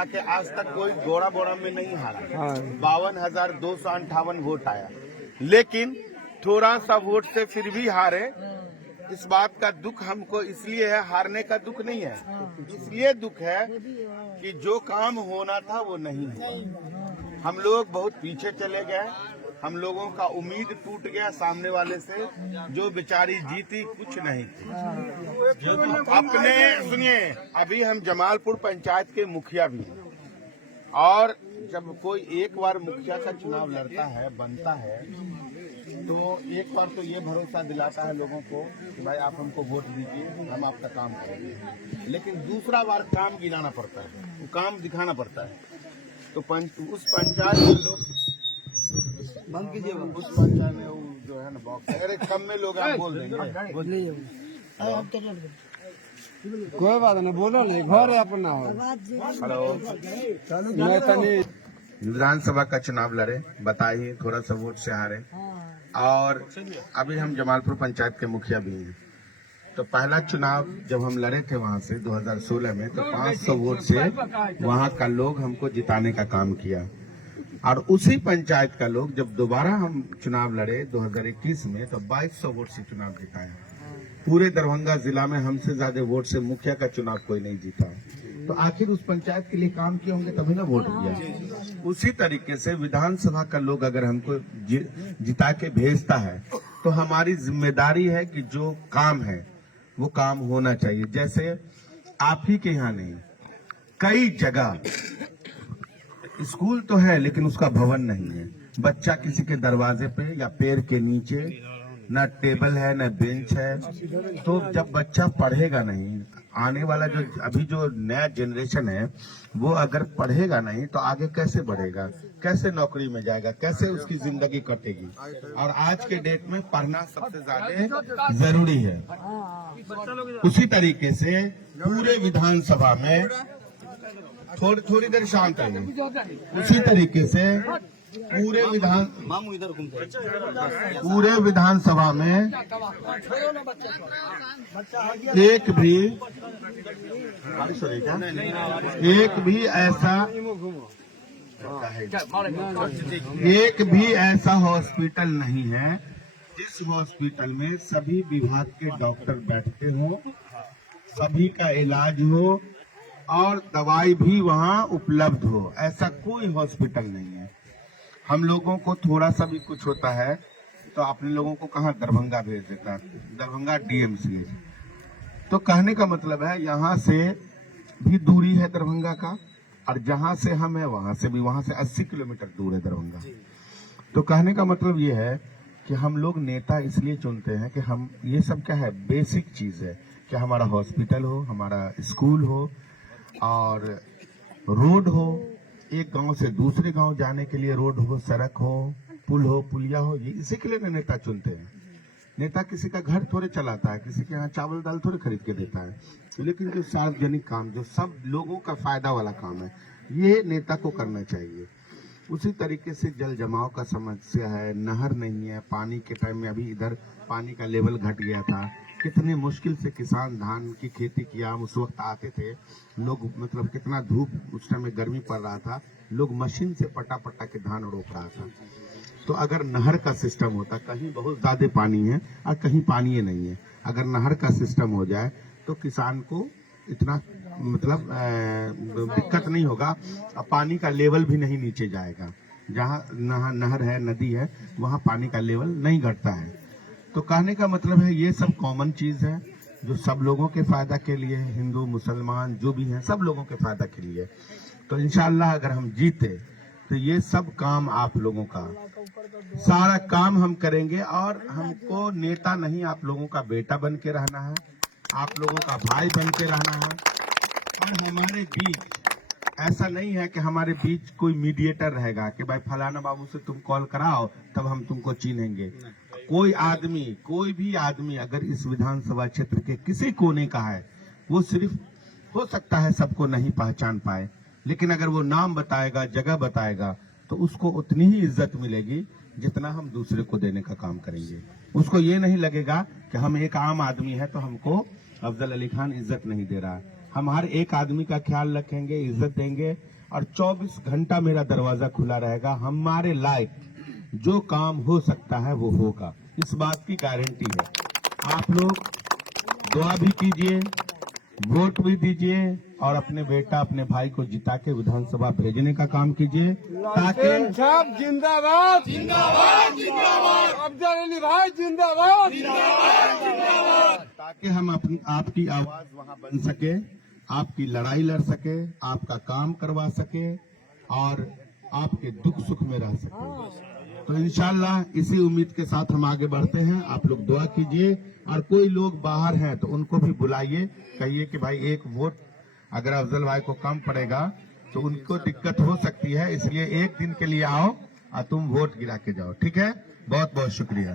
जिला के आज तक कोई गोड़ा बोड़ा में नहीं हारा। 52,258 वोट आया, लेकिन थोड़ा सा वोट से फिर भी हारे। इस बात का दुख हमको इसलिए है, हारने का दुख नहीं है, इसलिए दुख है कि जो काम होना था वो नहीं हुआ। हम लोग बहुत पीछे चले गए, हम लोगों का उम्मीद टूट गया सामने वाले से। जो बेचारी जीती कुछ नहीं थी। अपने सुनिए, अभी हम जमालपुर पंचायत के मुखिया भी हैं, और जब कोई एक बार मुखिया का चुनाव लड़ता है, बनता है, तो एक बार तो ये भरोसा दिलाता है लोगों को कि भाई आप हमको वोट दीजिए, हम आपका काम करेंगे। लेकिन दूसरा बार काम गिनाना पड़ता है, वो काम दिखाना पड़ता है। तो उस पंचायत के लोग बंद कीजिए, उस पंचायत में वो जो है ना बॉक्स, अगर एक कम में लोग आप बोल देंगे, कोई बात नहीं, बोलो नहीं, घर है अपना हो। हेलो, विधानसभा का चुनाव लड़े, बताइए, थोड़ा सा वोट से हारे, और अभी हम जमालपुर पंचायत के मुखिया भी हैं। तो पहला चुनाव जब हम लड़े थे वहां से 2016 में, तो 500 वोट से वहां का लोग हमको जिताने का काम किया। और उसी पंचायत का लोग जब दोबारा हम चुनाव लड़े 2021 में, तो 2200 वोट से चुनाव जिताया। पूरे दरभंगा जिला में हमसे ज्यादा वोट से मुखिया का चुनाव कोई नहीं जीता। तो आखिर उस पंचायत के लिए काम किए होंगे तभी ना वोट दिया। उसी तरीके से विधानसभा का लोग अगर हमको जिता के भेजता है, तो हमारी जिम्मेदारी है कि जो काम है वो काम होना चाहिए। जैसे आप ही के यहाँ नहीं, कई जगह स्कूल तो है लेकिन उसका भवन नहीं है। बच्चा किसी के दरवाजे पे या पेड़ के नीचे, न टेबल है न बेंच है। तो जब बच्चा पढ़ेगा नहीं, आने वाला जो अभी जो नया जनरेशन है वो अगर पढ़ेगा नहीं तो आगे कैसे बढ़ेगा, कैसे नौकरी में जाएगा, कैसे उसकी जिंदगी कटेगी। और आज के डेट में पढ़ना सबसे ज्यादा जरूरी है। उसी तरीके से पूरे विधानसभा में थोड़ी देर शांत रहिए। उसी तरीके से पूरे विधानसभा में एक भी ऐसा हॉस्पिटल नहीं है जिस हॉस्पिटल में सभी विभाग के डॉक्टर बैठते हो, सभी का इलाज हो और दवाई भी वहाँ उपलब्ध हो। ऐसा कोई हॉस्पिटल नहीं है। हम लोगों को थोड़ा सा भी कुछ होता है तो अपने लोगों को कहाँ दरभंगा भेज देता है, दरभंगा डीएमसीएच। तो कहने का मतलब है यहाँ से भी दूरी है दरभंगा का, और जहाँ से हम है वहाँ से 80 किलोमीटर दूर है दरभंगा। तो कहने का मतलब ये है कि हम लोग नेता इसलिए चुनते हैं कि हम ये सब क्या है, बेसिक चीज है कि हमारा हॉस्पिटल हो, हमारा स्कूल हो और रोड हो, एक गांव से दूसरे गांव जाने के लिए रोड हो, सड़क हो, पुल हो, पुलिया हो। ये इसी के लिए नेता चुनते हैं। नेता किसी का घर थोड़े चलाता है, किसी के यहाँ चावल दाल थोड़े खरीद के देता है। लेकिन जो सार्वजनिक काम, जो सब लोगों का फायदा वाला काम है, ये नेता को करना चाहिए। उसी तरीके से जल जमाव का समस्या है, नहर नहीं है, पानी के टाइम में अभी इधर पानी का लेवल घट गया था। कितने मुश्किल से किसान धान की खेती किया, उस वक्त आते थे लोग, मतलब कितना धूप उस टाइम में गर्मी पड़ रहा था, लोग मशीन से पटा के धान रोप रहा था। तो अगर नहर का सिस्टम होता, कहीं बहुत ज्यादा पानी है और कहीं पानी ही नहीं है, अगर नहर का सिस्टम हो जाए तो किसान को इतना मतलब दिक्कत नहीं होगा, पानी का लेवल भी नहीं नीचे जाएगा। जहाँ नहर है, नदी है, वहाँ पानी का लेवल नहीं घटता है। तो कहने का मतलब है ये सब कॉमन चीज है जो सब लोगों के फायदा के लिए है, हिंदू मुसलमान जो भी हैं सब लोगों के फायदा के लिए। तो इंशाअल्लाह अगर हम जीते तो ये सब काम आप लोगों का सारा काम हम करेंगे। और हमको नेता नहीं, आप लोगों का बेटा बन के रहना है, आप लोगों का भाई बन के रहना है। और हमारे बीच ऐसा नहीं है कि हमारे बीच कोई मीडिएटर रहेगा कि भाई फलाना बाबू से तुम कॉल कराओ तब हम तुमको चिन्हेंगे। कोई भी आदमी अगर इस विधानसभा क्षेत्र के किसी कोने का है, वो सिर्फ हो सकता है सबको नहीं पहचान पाए, लेकिन अगर वो नाम बताएगा, जगह बताएगा, तो उसको उतनी ही इज्जत मिलेगी जितना हम दूसरे को देने का काम करेंगे। उसको ये नहीं लगेगा कि हम एक आम आदमी है तो हमको अफजल अली खान इज्जत नहीं दे रहा है। हम हर एक आदमी का ख्याल रखेंगे, इज्जत देंगे और 24 घंटा मेरा दरवाजा खुला रहेगा। हमारे लायक जो काम हो सकता है वो होगा, इस बात की गारंटी है। आप लोग दुआ भी कीजिए, वोट भी दीजिए और अपने बेटा अपने भाई को जिता के विधानसभा भेजने का काम कीजिए ताकि लालटेन साहब जिंदाबाद जिंदाबाद जिंदाबाद, अफजल अली भाई जिंदाबाद जिंदाबाद, ताकि हम अपनी आपकी आवाज वहां बन सके, आपकी लड़ाई लड़ सके, आपका काम करवा सके और आपके दुख सुख में रह सके। तो इंशाल्लाह इसी उम्मीद के साथ हम आगे बढ़ते हैं। आप लोग दुआ कीजिए और कोई लोग बाहर हैं तो उनको भी बुलाइए, कहिए कि भाई एक वोट अगर अफजल भाई को कम पड़ेगा तो उनको दिक्कत हो सकती है, इसलिए एक दिन के लिए आओ और तुम वोट गिरा के जाओ। ठीक है, बहुत बहुत शुक्रिया।